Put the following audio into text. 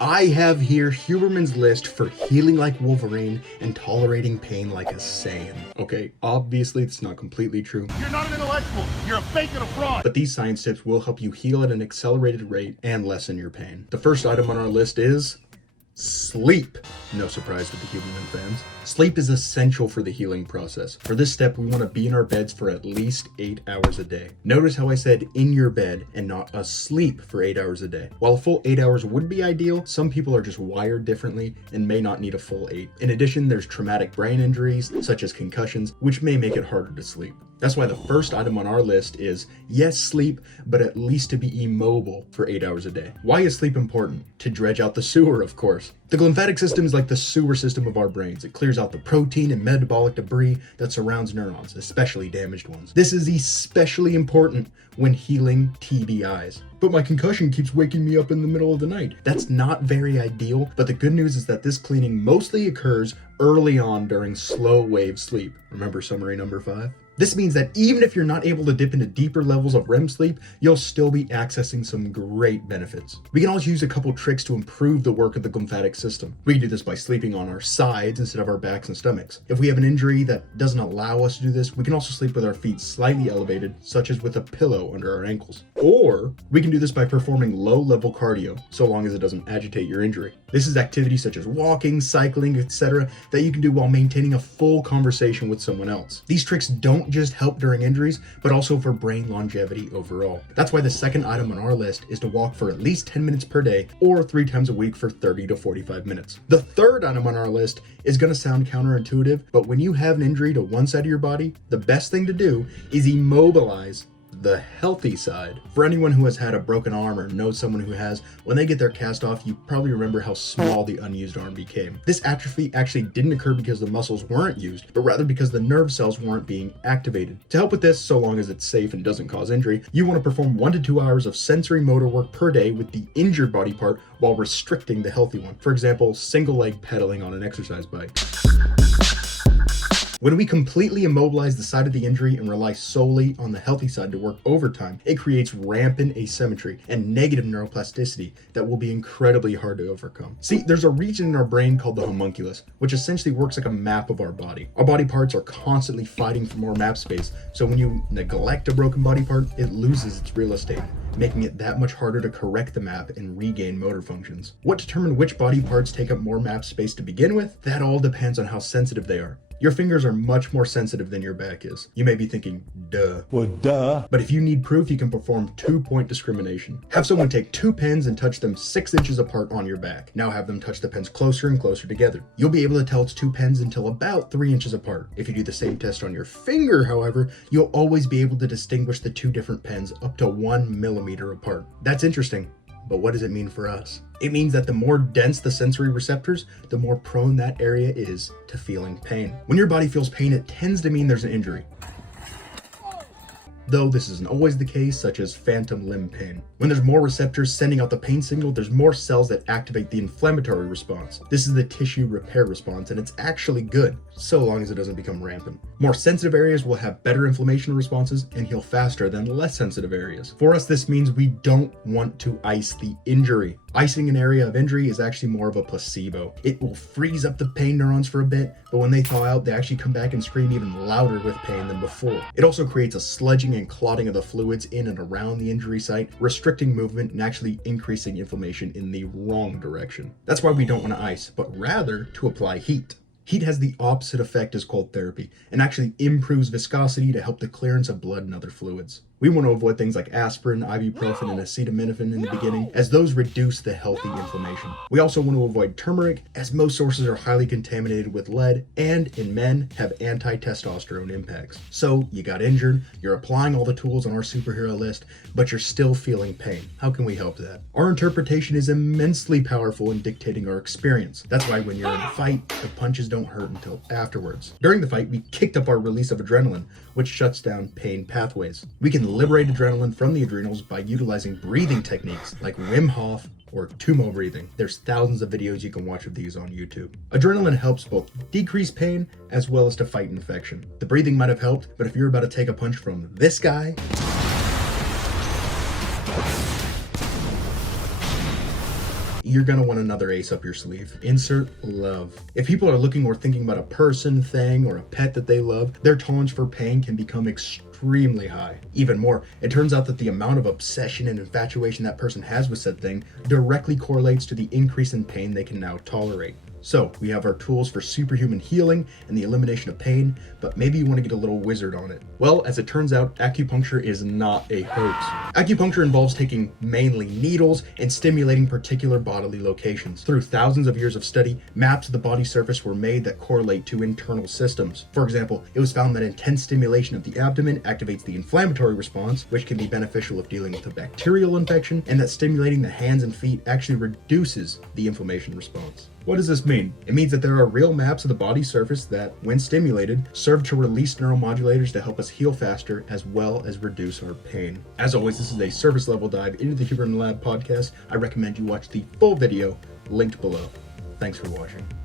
I have here Huberman's list for healing like Wolverine and tolerating pain like a Saiyan. Okay, obviously it's not completely true, You're not an intellectual. You're a fake and a fraud. but these science tips will help you heal at an accelerated rate and lessen your pain. The first item on our list is sleep. No surprise with the Huberman fans. Sleep is essential for the healing process. For this step, we want to be in our beds for at least 8 hours a day. Notice how I said in your bed and not asleep for 8 hours a day. While a full 8 hours would be ideal, some people are just wired differently and may not need a full 8. In addition, there's traumatic brain injuries, such as concussions, which may make it harder to sleep. That's why the first item on our list is, yes, sleep, but at least to be immobile for 8 hours a day. Why is sleep important? To dredge out the sewer, of course. The glymphatic system is like the sewer system of our brains. It clears out the protein and metabolic debris that surrounds neurons, especially damaged ones. This is especially important when healing TBIs. But my concussion keeps waking me up in the middle of the night. That's not very ideal, but the good news is that this cleaning mostly occurs early on during slow wave sleep. Remember summary number 5? This means that even if you're not able to dip into deeper levels of REM sleep, you'll still be accessing some great benefits. We can also use a couple tricks to improve the work of the glymphatic system. We can do this by sleeping on our sides instead of our backs and stomachs. If we have an injury that doesn't allow us to do this, we can also sleep with our feet slightly elevated, such as with a pillow under our ankles. Or we can do this by performing low-level cardio, so long as it doesn't agitate your injury. This is activities such as walking, cycling, etc. that you can do while maintaining a full conversation with someone else. These tricks don't just help during injuries, but also for brain longevity overall. That's why the second item on our list is to walk for at least 10 minutes per day or 3 times a week for 30 to 45 minutes. The third item on our list is going to sound counterintuitive, but when you have an injury to one side of your body, the best thing to do is immobilize the healthy side. For anyone who has had a broken arm or knows someone who has, when they get their cast off, you probably remember how small the unused arm became. This atrophy actually didn't occur because the muscles weren't used, but rather because the nerve cells weren't being activated. To help with this, so long as it's safe and doesn't cause injury, you want to perform 1 to 2 hours of sensory motor work per day with the injured body part while restricting the healthy one. For example, single leg pedaling on an exercise bike. When we completely immobilize the side of the injury and rely solely on the healthy side to work overtime, it creates rampant asymmetry and negative neuroplasticity that will be incredibly hard to overcome. See, there's a region in our brain called the homunculus, which essentially works like a map of our body. Our body parts are constantly fighting for more map space, so when you neglect a broken body part, it loses its real estate, making it that much harder to correct the map and regain motor functions. What determines which body parts take up more map space to begin with? That all depends on how sensitive they are. Your fingers are much more sensitive than your back is. You may be thinking, duh. Well, duh. But if you need proof, you can perform 2-point discrimination. Have someone take 2 pens and touch them 6 inches apart on your back. Now have them touch the pens closer and closer together. You'll be able to tell it's 2 pens until about 3 inches apart. If you do the same test on your finger, however, you'll always be able to distinguish the 2 different pens up to 1 millimeter apart. That's interesting. But what does it mean for us? It means that the more dense the sensory receptors, the more prone that area is to feeling pain. When your body feels pain, it tends to mean there's an injury. Though this isn't always the case, such as phantom limb pain. When there's more receptors sending out the pain signal, there's more cells that activate the inflammatory response. This is the tissue repair response, and it's actually good, so long as it doesn't become rampant. More sensitive areas will have better inflammation responses and heal faster than less sensitive areas. For us, this means we don't want to ice the injury. Icing an area of injury is actually more of a placebo. It will freeze up the pain neurons for a bit, but when they thaw out, they actually come back and scream even louder with pain than before. It also creates a sludging and clotting of the fluids in and around the injury site, restricting movement and actually increasing inflammation in the wrong direction. That's why we don't want to ice, but rather to apply heat. Heat has the opposite effect as cold therapy and actually improves viscosity to help the clearance of blood and other fluids. We want to avoid things like aspirin, ibuprofen, and acetaminophen in the beginning, as those reduce the healthy inflammation. We also want to avoid turmeric, as most sources are highly contaminated with lead and, in men, have anti-testosterone impacts. So, you got injured, you're applying all the tools on our superhero list, but you're still feeling pain. How can we help that? Our interpretation is immensely powerful in dictating our experience. That's why when you're in a fight, the punches don't hurt until afterwards. During the fight, we kicked up our release of adrenaline, which shuts down pain pathways. We can liberate adrenaline from the adrenals by utilizing breathing techniques like Wim Hof or Tumo breathing. There's thousands of videos you can watch of these on YouTube. Adrenaline helps both decrease pain as well as to fight infection. The breathing might have helped, but if you're about to take a punch from this guy, you're gonna want another ace up your sleeve. Insert love. If people are looking or thinking about a person, thing, or a pet that they love, their tolerance for pain can become extremely high. Even more, it turns out that the amount of obsession and infatuation that person has with said thing directly correlates to the increase in pain they can now tolerate. So, we have our tools for superhuman healing and the elimination of pain, but maybe you want to get a little wizard on it. Well, as it turns out, acupuncture is not a hoax. Acupuncture involves taking mainly needles and stimulating particular bodily locations. Through thousands of years of study, maps of the body surface were made that correlate to internal systems. For example, it was found that intense stimulation of the abdomen activates the inflammatory response, which can be beneficial if dealing with a bacterial infection, and that stimulating the hands and feet actually reduces the inflammation response. What does this mean? It means that there are real maps of the body surface that, when stimulated, serve to release neuromodulators to help us heal faster as well as reduce our pain. As always, this is a surface level dive into the Huberman Lab podcast. I recommend you watch the full video linked below. Thanks for watching.